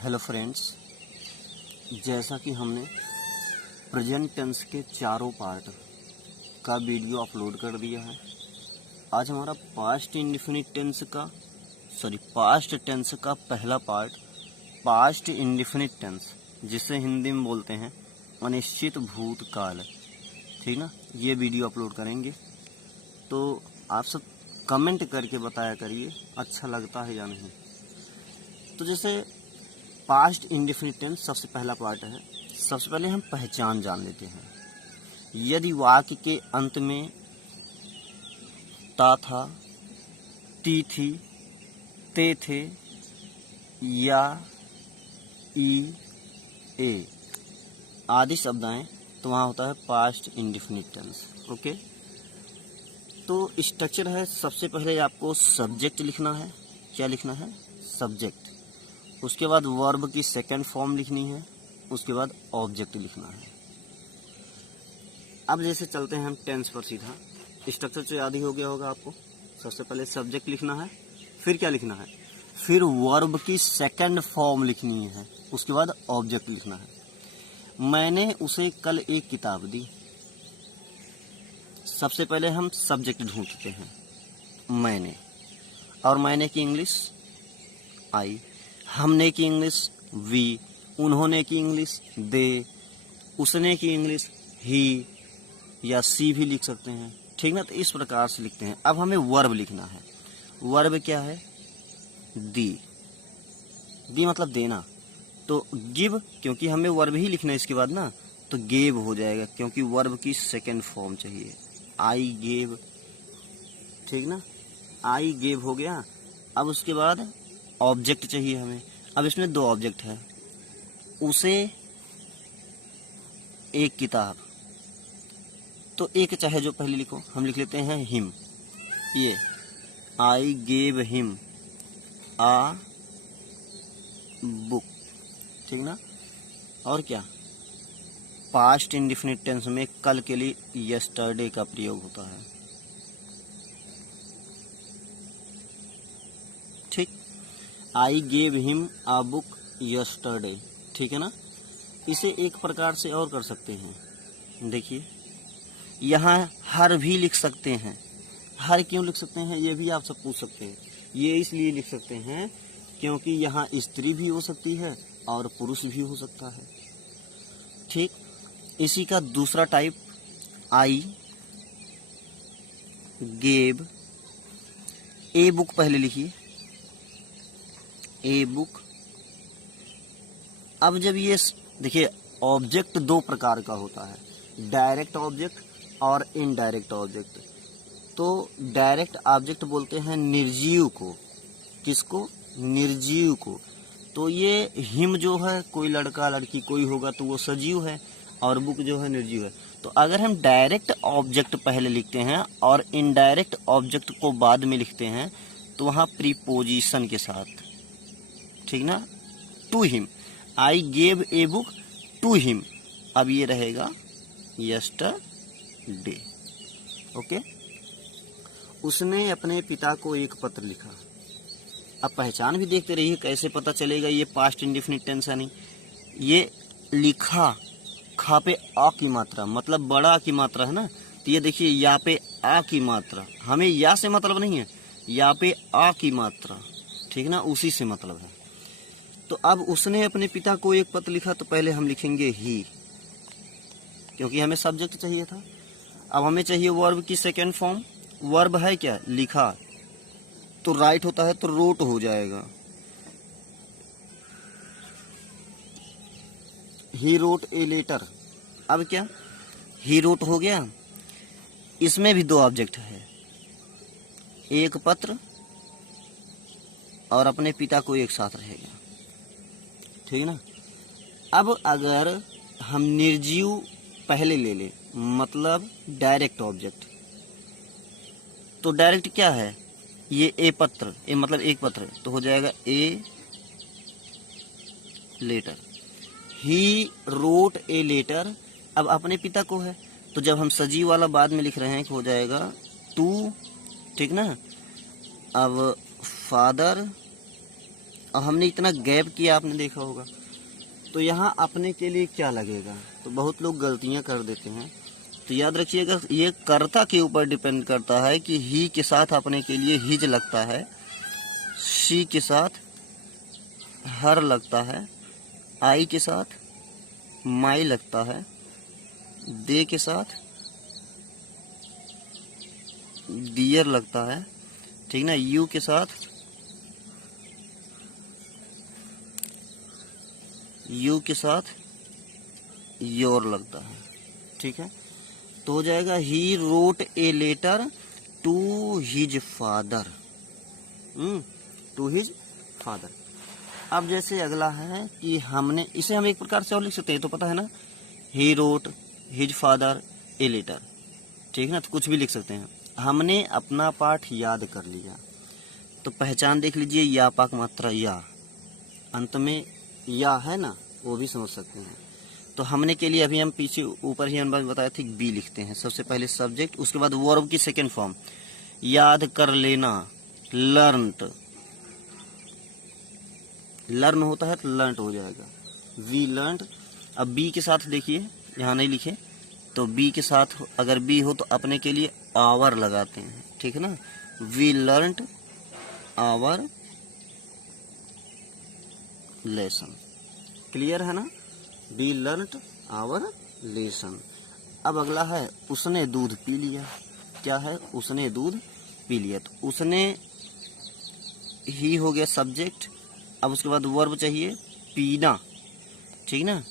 Hello friends, जैसा कि हमने प्रेजेंट टेंस के चारों पार्ट का वीडियो अपलोड कर दिया है। आज हमारा पास्ट टेंस का पहला पार्ट, पास्ट इंडिफिनिट टेंस, जिसे हिंदी में बोलते हैं अनिश्चित भूतकाल, ठीक ना। ये वीडियो अपलोड करेंगे तो आप सब कमेंट करके बताया करिए अच्छा लगता है या नहीं। तो जैसे पास्ट इंडेफिनिट टेंस सबसे पहला पार्ट है। सबसे पहले हम पहचान जान लेते हैं। यदि वाक्य के अंत में ता था, ती थी, ते थे या ई, ए आदि शब्द आए तो वहाँ होता है पास्ट इंडेफिनिट टेंस। ओके, तो स्ट्रक्चर है, सबसे पहले आपको सब्जेक्ट लिखना है। क्या लिखना है? सब्जेक्ट। उसके बाद वर्ब की सेकंड फॉर्म लिखनी है। उसके बाद ऑब्जेक्ट लिखना है। अब जैसे चलते हैं हम टेंस पर सीधा। स्ट्रक्चर तो याद ही हो गया होगा आपको। सबसे पहले सब्जेक्ट लिखना है, फिर क्या लिखना है? फिर वर्ब की सेकंड फॉर्म लिखनी है। उसके बाद ऑब्जेक्ट लिखना है। मैंने उसे कल एक किताब दी। सबसे पहले हम सब्जेक्ट ढूंढते हैं, मैंने, और मैंने की इंग्लिश आई, हमने की इंग्लिश वी, उन्होंने की इंग्लिश दे, उसने की इंग्लिश ही या सी भी लिख सकते हैं, ठीक ना। तो इस प्रकार से लिखते हैं। अब हमें वर्ब लिखना है। वर्ब क्या है? दी। दी मतलब देना। तो गिव, क्योंकि हमें वर्ब ही लिखना है इसके बाद ना, तो गेव हो जाएगा, क्योंकि वर्ब की सेकंड फॉर्म चाहिए। आई गेव, ठीक ना। आई गेव हो गया। अब उसके बाद ऑब्जेक्ट चाहिए हमें। अब इसमें दो ऑब्जेक्ट है, उसे, एक किताब। तो एक चाहे जो पहले लिखो, हम लिख लेते हैं हिम। ये I gave him a book, ठीक ना। और क्या? पास्ट इंडेफिनिट टेंस में कल के लिए यस्टरडे का प्रयोग होता है, ठीक। I gave him a book yesterday, ठीक है ना। इसे एक प्रकार से और कर सकते हैं। देखिए, यहाँ हर भी लिख सकते हैं। हर क्यों लिख सकते हैं, ये भी आप सब पूछ सकते हैं। ये इसलिए लिख सकते हैं क्योंकि यहाँ स्त्री भी हो सकती है और पुरुष भी हो सकता है, ठीक। इसी का दूसरा type, I gave a book. पहले लिखिए ए बुक। अब जब ये देखिए, ऑब्जेक्ट दो प्रकार का होता है, डायरेक्ट ऑब्जेक्ट और इनडायरेक्ट ऑब्जेक्ट। तो डायरेक्ट ऑब्जेक्ट बोलते हैं निर्जीव को। किसको? निर्जीव को। तो ये हिम जो है, कोई लड़का लड़की कोई होगा तो वो सजीव है, और बुक जो है निर्जीव है। तो अगर हम डायरेक्ट ऑब्जेक्ट पहले लिखते हैं और इनडायरेक्ट ऑब्जेक्ट को बाद में लिखते हैं तो वहाँ प्रीपोजिशन के साथ, ठीक ना। To him, I gave a book to him. अब ये रहेगा यस्टरडे। ओके, उसने अपने पिता को एक पत्र लिखा। अब पहचान भी देखते रहिए, कैसे पता चलेगा ये पास्ट इंडेफिनिट टेंस है नहीं। ये लिखा, खा पे आ की मात्रा, मतलब बड़ा की मात्रा है ना। तो ये देखिए, या पे आ की मात्रा, हमें या से मतलब नहीं है, या पे आ की मात्रा, ठीक ना, उसी से मतलब है। तो अब उसने अपने पिता को एक पत्र लिखा, तो पहले हम लिखेंगे ही, क्योंकि हमें सब्जेक्ट चाहिए था। अब हमें चाहिए वर्ब की सेकंड फॉर्म। वर्ब है क्या? लिखा। तो राइट होता है तो रोट हो जाएगा। He wrote a letter. अब क्या? ही रोट हो गया। इसमें भी दो ऑब्जेक्ट है, एक पत्र और अपने पिता को एक साथ रहेगा, ठीक ना। अब अगर हम निर्जीव पहले ले ले, मतलब डायरेक्ट ऑब्जेक्ट, तो डायरेक्ट क्या है? ये ए पत्र, ए मतलब एक पत्र, तो हो जाएगा a letter. He wrote a letter. अब अपने पिता को है, तो जब हम सजीव वाला बाद में लिख रहे हैं, हो जाएगा टू, ठीक ना। अब फादर और हमने इतना गैप किया, आपने देखा होगा। तो यहाँ अपने के लिए क्या लगेगा, तो बहुत लोग गलतियाँ कर देते हैं। तो याद रखिएगा, ये कर्ता के ऊपर डिपेंड करता है कि ही के साथ अपने के लिए हिज लगता है, शी के साथ हर लगता है, आई के साथ माई लगता है, दे के साथ डियर लगता है, ठीक ना, यू के साथ योर लगता है, ठीक है। तो हो जाएगा he wrote a letter to his father, to his father. अब जैसे अगला है कि हमने इसे हम एक प्रकार से और लिख सकते हैं, तो पता है ना, he wrote his father a letter, ठीक ना, तो कुछ भी लिख सकते हैं। हमने अपना पाठ याद कर लिया, तो पहचान देख लीजिए, या पाक मात्रा या, अंत में या है ना, वो भी समझ सकते हैं। तो हमने के लिए अभी हम पीछे ऊपर ही हम बताया था बी लिखते हैं। सबसे पहले सब्जेक्ट, उसके बाद वर्ब की सेकेंड फॉर्म, याद कर लेना, लर्नड, लर्न होता है तो लर्नड हो जाएगा, वी लर्नड। अब बी के साथ देखिए, यहाँ नहीं लिखे, तो बी के साथ अगर बी हो तो अपने के लिए आवर लगाते हैं, ठीक है ना, we learned our lesson, clear है ना, वी लर्नड आवर लेसन। अब अगला है उसने दूध पी लिया, क्या है, उसने दूध पी लिया, तो उसने ही हो गया सब्जेक्ट। अब उसके बाद वर्ब चाहिए पीना, ठीक ना,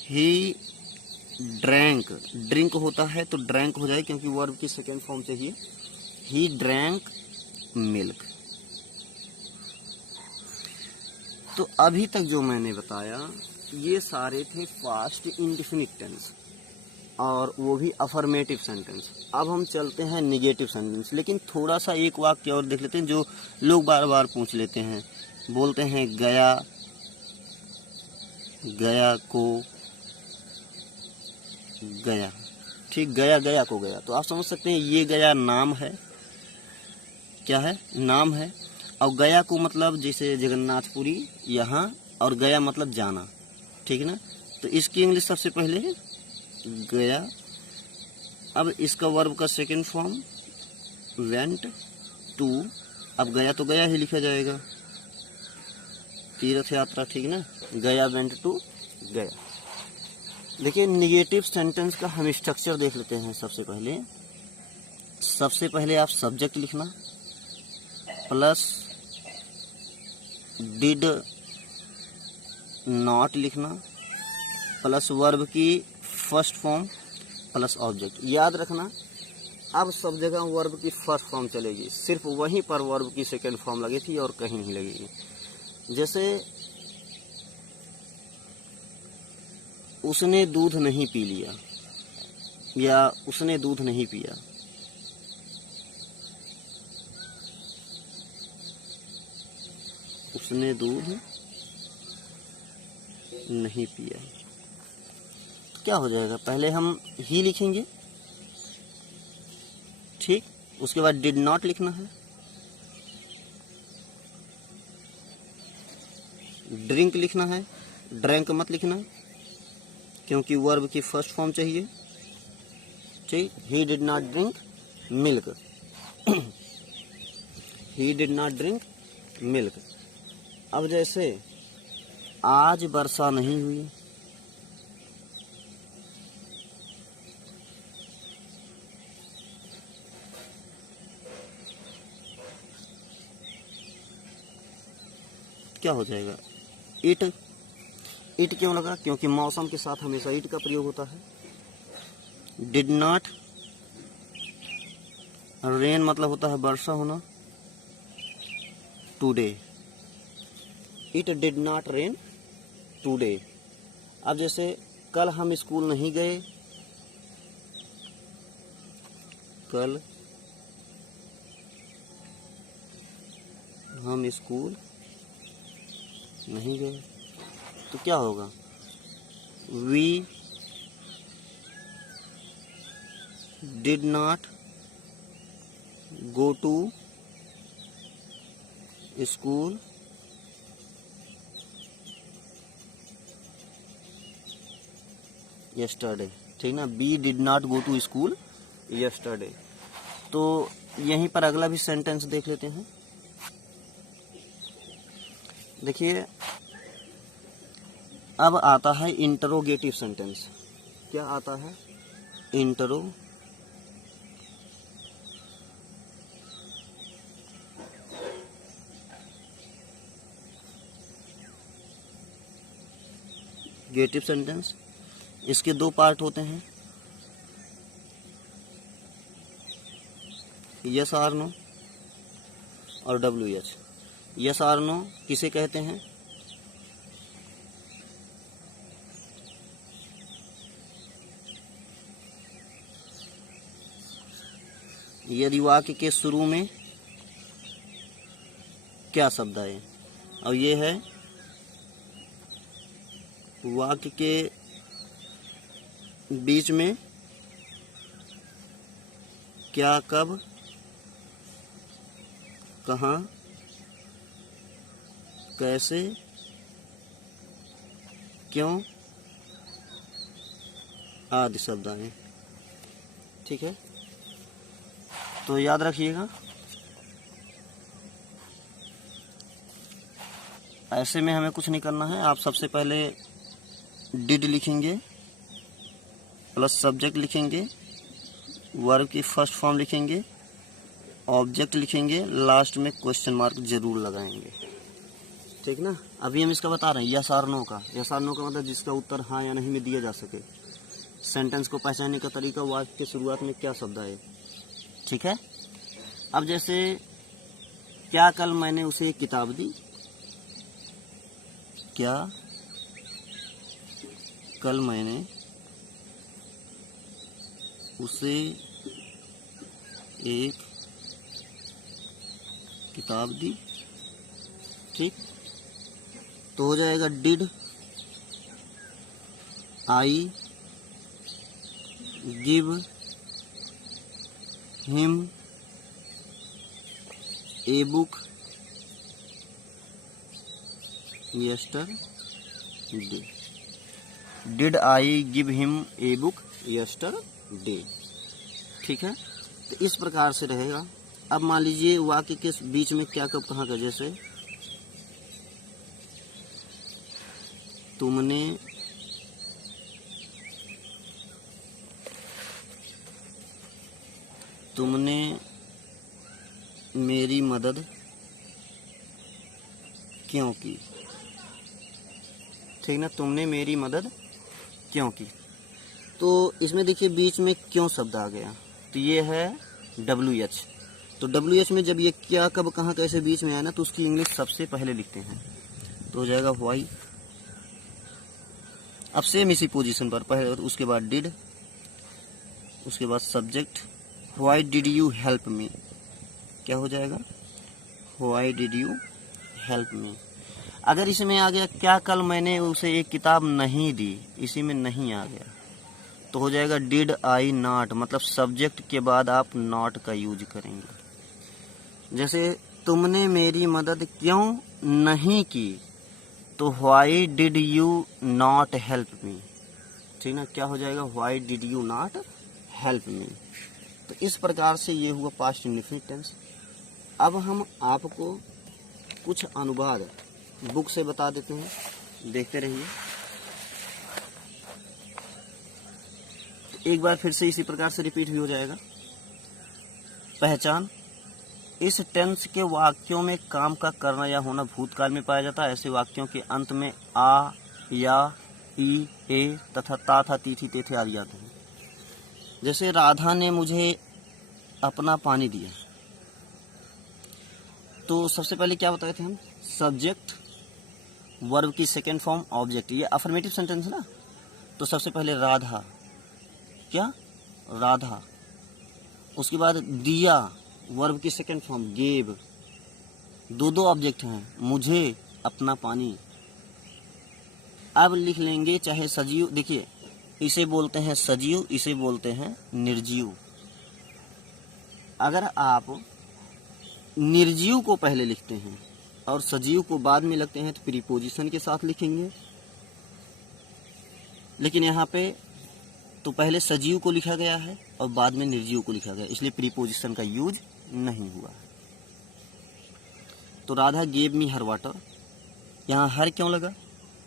ही ड्रैंक, ड्रिंक होता है तो ड्रैंक हो जाए क्योंकि वर्ब की सेकेंड फॉर्म चाहिए, ही ड्रैंक मिल्क। तो अभी तक जो मैंने बताया ये सारे थे पास्ट इंडेफिनिट टेंस, और वो भी अफर्मेटिव सेंटेंस। अब हम चलते हैं निगेटिव सेंटेंस, लेकिन थोड़ा सा एक वाक्य और देख लेते हैं जो लोग बार बार पूछ लेते हैं। बोलते हैं गया, गया को गया, ठीक, गया गया को गया। तो आप समझ सकते हैं ये गया नाम है, क्या है, नाम है। और गया को मतलब जैसे जगन्नाथपुरी यहाँ, और गया मतलब जाना, ठीक है ना। तो इसकी इंग्लिश सबसे पहले गया। अब इसका वर्ब का सेकंड फॉर्म वेंट टू, अब गया तो गया ही लिखा जाएगा, तीर्थ यात्रा, ठीक ना, गया वेंट टू गया। देखिए निगेटिव सेंटेंस का हम स्ट्रक्चर देख लेते हैं। सबसे पहले आप सब्जेक्ट लिखना प्लस डिड नॉट लिखना प्लस वर्ब की फर्स्ट फॉर्म प्लस ऑब्जेक्ट। याद रखना, अब सब जगह वर्ब की फर्स्ट फॉर्म चलेगी, सिर्फ वहीं पर वर्ब की सेकेंड फॉर्म लगी थी और कहीं नहीं लगेगी। जैसे उसने दूध नहीं पी लिया या उसने दूध नहीं पिया, उसने दूध नहीं पिया, क्या हो जाएगा, पहले हम ही लिखेंगे, ठीक, उसके बाद डिड नॉट लिखना है, ड्रिंक लिखना है, ड्रैंक मत लिखना क्योंकि वर्ब की फर्स्ट फॉर्म चाहिए, ठीक। He did not drink milk, he did not drink milk. अब जैसे आज वर्षा नहीं हुई, क्या हो जाएगा, इट। इट क्यों लगा, क्योंकि मौसम के साथ हमेशा इट का प्रयोग होता है। डिड नॉट रेन मतलब होता है वर्षा होना, today, it did not rain today. अब जैसे कल हम स्कूल नहीं गए, कल हम स्कूल नहीं गए, तो क्या होगा, we did not go to school yesterday, ठीक ना। We did not go to school yesterday. तो यहीं पर अगला भी सेंटेंस देख लेते हैं। देखिए अब आता है इंटरोगेटिव सेंटेंस। क्या आता है? Interrogative sentence. इसके दो पार्ट होते हैं, यस और नो और WH। यस और नो किसे कहते हैं? यदि वाक्य के शुरू में क्या शब्द आए, और ये है वाक्य के बीच में क्या, कब, कहाँ, कैसे, क्यों आदि शब्द आए। ठीक है, तो याद रखिएगा। ऐसे में हमें कुछ नहीं करना है। आप सबसे पहले डिड लिखेंगे प्लस सब्जेक्ट लिखेंगे, वर्ब की फर्स्ट फॉर्म लिखेंगे, ऑब्जेक्ट लिखेंगे, लास्ट में क्वेश्चन मार्क जरूर लगाएंगे। ठीक ना। अभी हम इसका बता रहे हैं यस और नो का। यस और नो का मतलब जिसका उत्तर हाँ या नहीं में दिया जा सके। सेंटेंस को पहचानने का तरीका, वाक्य के शुरुआत में क्या शब्द आए। ठीक है। अब जैसे क्या कल मैंने उसे एक किताब दी, क्या कल मैंने उसे एक किताब दी। ठीक, तो हो जाएगा did I give him a book yesterday. Did I give him a book yesterday. ठीक है, तो इस प्रकार से रहेगा। अब मान लीजिए वाक्य के बीच में क्या, कब, कहाँ का, जैसे तुमने मेरी मदद क्यों की। ठीक ना, तुमने मेरी मदद क्यों की। तो इसमें देखिए बीच में क्यों शब्द आ गया, तो ये है WH। तो WH में जब ये क्या, कब, कहाँ, कैसे बीच में आया ना, तो उसकी इंग्लिश सबसे पहले लिखते हैं, तो हो जाएगा व्हाई। अब सेम इसी पोजीशन पर पहले, उसके बाद डिड, उसके बाद subject, why did you help me. क्या हो जाएगा? Why did you help me. अगर इसमें आ गया क्या कल मैंने उसे एक किताब नहीं दी, इसी में नहीं आ गया, तो हो जाएगा डिड आई नॉट। मतलब सब्जेक्ट के बाद आप नॉट का यूज करेंगे। जैसे तुमने मेरी मदद क्यों नहीं की, तो why did you not help me. ठीक ना, क्या हो जाएगा? Why did you not help me. तो इस प्रकार से ये हुआ पास्ट इंडेफिनिट टेंस। अब हम आपको कुछ अनुवाद बुक से बता देते हैं, देखते रहिए। तो एक बार फिर से इसी प्रकार से रिपीट भी हो जाएगा। पहचान, इस टेंस के वाक्यों में काम का करना या होना भूतकाल में पाया जाता है। ऐसे वाक्यों के अंत में आ, या, ई, ए तथा ता, था, ती, थी, ते, थे आदि आते हैं। जैसे राधा ने मुझे अपना पानी दिया, तो सबसे पहले क्या बताए थे हम? सब्जेक्ट, वर्ब की सेकेंड फॉर्म, ऑब्जेक्ट। ये अफर्मेटिव सेंटेंस ना, तो सबसे पहले राधा, क्या? राधा। उसके बाद दिया, वर्ब की सेकेंड फॉर्म, गेव। दो ऑब्जेक्ट हैं, मुझे, अपना पानी। अब लिख लेंगे चाहे सजीव, देखिए इसे बोलते हैं सजीव, इसे बोलते हैं निर्जीव। अगर आप निर्जीव को पहले लिखते हैं और सजीव को बाद में लगते हैं, तो प्रीपोजिशन के साथ लिखेंगे। लेकिन यहाँ पे तो पहले सजीव को लिखा गया है और बाद में निर्जीव को लिखा गया, इसलिए प्रीपोजिशन का यूज नहीं हुआ। तो राधा गेव मी हर वाटर, यहाँ हर क्यों लगा?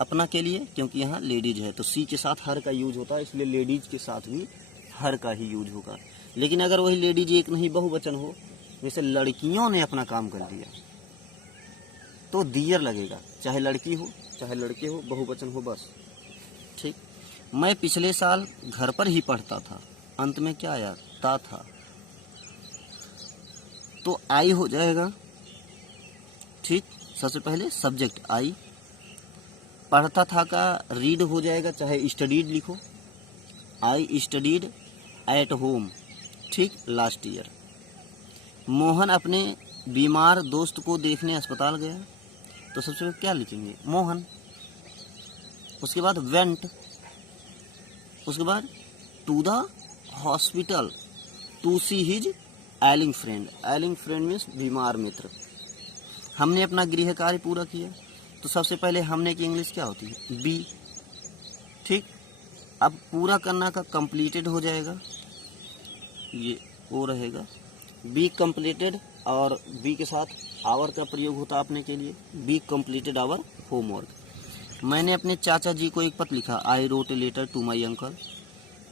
अपना के लिए, क्योंकि यहाँ लेडीज है तो सी के साथ हर का यूज होता है, इसलिए लेडीज के साथ भी हर का ही यूज होगा। लेकिन अगर वही लेडीज एक नहीं बहुवचन हो, जैसे लड़कियों ने अपना काम कर दिया, तो दियर लगेगा, चाहे लड़की हो चाहे लड़के हो, बहुवचन हो बस। ठीक। मैं पिछले साल घर पर ही पढ़ता था, अंत में क्या आया? ता था, तो आई हो जाएगा। ठीक। सबसे पहले सब्जेक्ट आई, पढ़ता था का रीड हो जाएगा, चाहे स्टडीड लिखो, आई स्टडीड एट होम। ठीक। Last year. मोहन अपने बीमार दोस्त को देखने अस्पताल गया, तो सबसे पहले क्या लिखेंगे? मोहन। उसके बाद वेंट, उसके बाद to the hospital to see his ailing friend. Ailing friend means बीमार मित्र। हमने अपना गृह कार्य पूरा किया, तो सबसे पहले हमने की इंग्लिश क्या होती है? बी। ठीक। अब पूरा करना का कंप्लीटेड हो जाएगा, ये वो रहेगा बी कंप्लीटेड, और बी के साथ आवर का प्रयोग होता अपने के लिए, बी कंप्लीटेड आवर होमवर्क। मैंने अपने चाचा जी को एक पत्र लिखा, I wrote a letter to my uncle.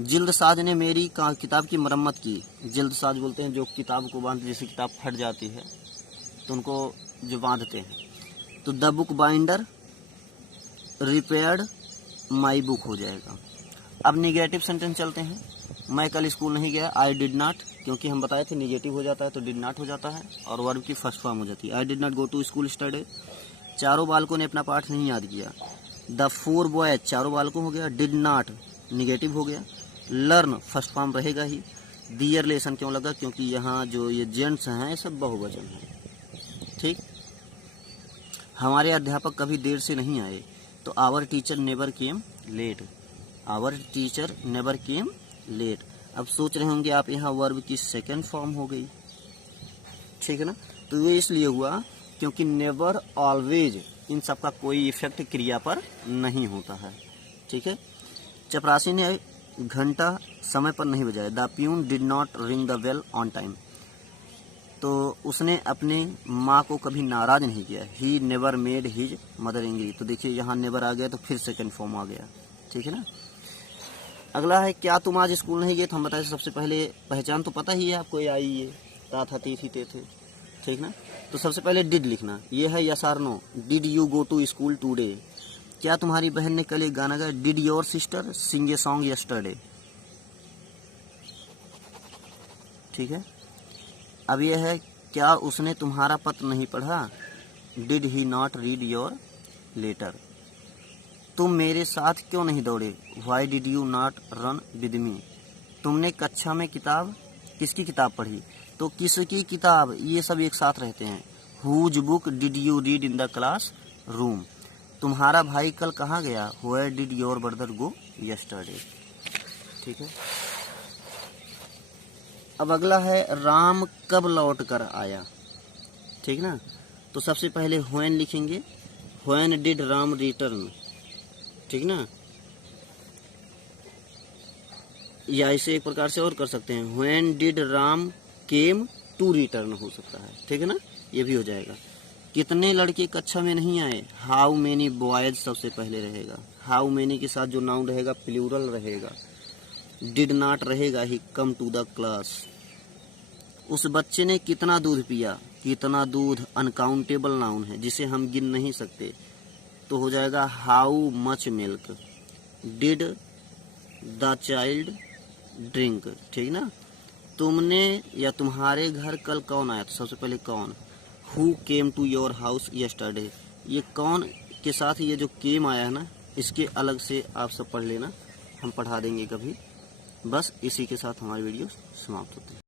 जिल्दसाज ने मेरी किताब की मरम्मत की। जिल्दसाज बोलते हैं जो किताब को बांध, जैसे किताब फट जाती है तो उनको जो बांधते हैं। तो the book binder repaired my book हो जाएगा। अब निगेटिव सेंटेंस चलते हैं। मैं कल स्कूल नहीं गया, आई डिड नॉट, क्योंकि हम बताए थे निगेटिव हो जाता है तो डिड नॉट हो जाता है और वर्ब की फर्स्ट फॉर्म हो जाती है। I did not go to school study. चारों बालकों ने अपना पाठ नहीं याद किया। द फोर बॉयज, चारों बालकों हो गया। डिड नॉट निगेटिव हो गया। लर्न फर्स्ट फॉर्म रहेगा ही। दियर लेसन क्यों लगा? क्योंकि यहाँ जो ये जेंट्स हैं सब बहुवचन हैं। ठीक। हमारे अध्यापक कभी देर से नहीं आए, तो our teacher never came late. Our teacher never came late. अब सोच रहे होंगे आप यहाँ वर्ब की सेकंड फॉर्म हो गई, ठीक है ना? तो ये इसलिए हुआ क्योंकि नेवर, ऑलवेज, इन सब का कोई इफेक्ट क्रिया पर नहीं होता है। ठीक है। चपरासी ने घंटा समय पर नहीं बजाया। The peon did not ring the bell on time. तो उसने अपने माँ को कभी नाराज नहीं किया। He never made his mother angry. तो देखिए यहाँ नेवर आ गया तो फिर सेकंड फॉर्म आ गया। ठीक है ना? अगला है, क्या तुम आज स्कूल नहीं गए? तो हम बताए सबसे पहले पहचान तो पता ही है आपको, ये आई ये ता था ती थी ते थे। ठीक ना? तो सबसे पहले डिड लिखना। ये है यस और no. Did you go to school today? क्या तुम्हारी बहन ने कल एक गाना गाया? Did your sister sing a song yesterday? ठीक है। अब यह है, क्या उसने तुम्हारा पत्र नहीं पढ़ा? Did he not read your letter? तुम मेरे साथ क्यों नहीं दौड़े? Why did you not run with me? तुमने कक्षा में किसकी किताब पढ़ी? तो किसकी किताब, ये सब एक साथ रहते हैं। Whose book did you read in the classroom? तुम्हारा भाई कल कहाँ गया? Where did your brother go yesterday? ठीक है। अब अगला है, राम कब लौट कर आया? ठीक ना? तो सबसे पहले व्हेन लिखेंगे। When did Ram return? ठीक ना? या इसे एक प्रकार से और कर सकते हैं, when did Ram came to written हो सकता है। ठीक है ना? ये भी हो जाएगा। कितने लड़के कक्षा में नहीं आए? हाउ मेनी बॉयज सबसे पहले रहेगा। हाउ मेनी के साथ जो नाउन रहेगा प्लूरल रहेगा। डिड नॉट रहेगा ही कम टू द क्लास। उस बच्चे ने कितना दूध पिया? कितना दूध अनकाउंटेबल नाउन है जिसे हम गिन नहीं सकते, तो हो जाएगा how much milk. Did the child drink? ठीक ना? तुमने या तुम्हारे घर कल कौन आया? तो सबसे पहले कौन। Who came to your house yesterday? ये कौन के साथ ये जो केम आया है ना, इसके अलग से आप सब पढ़ लेना, हम पढ़ा देंगे कभी। बस इसी के साथ हमारी वीडियो समाप्त होती है।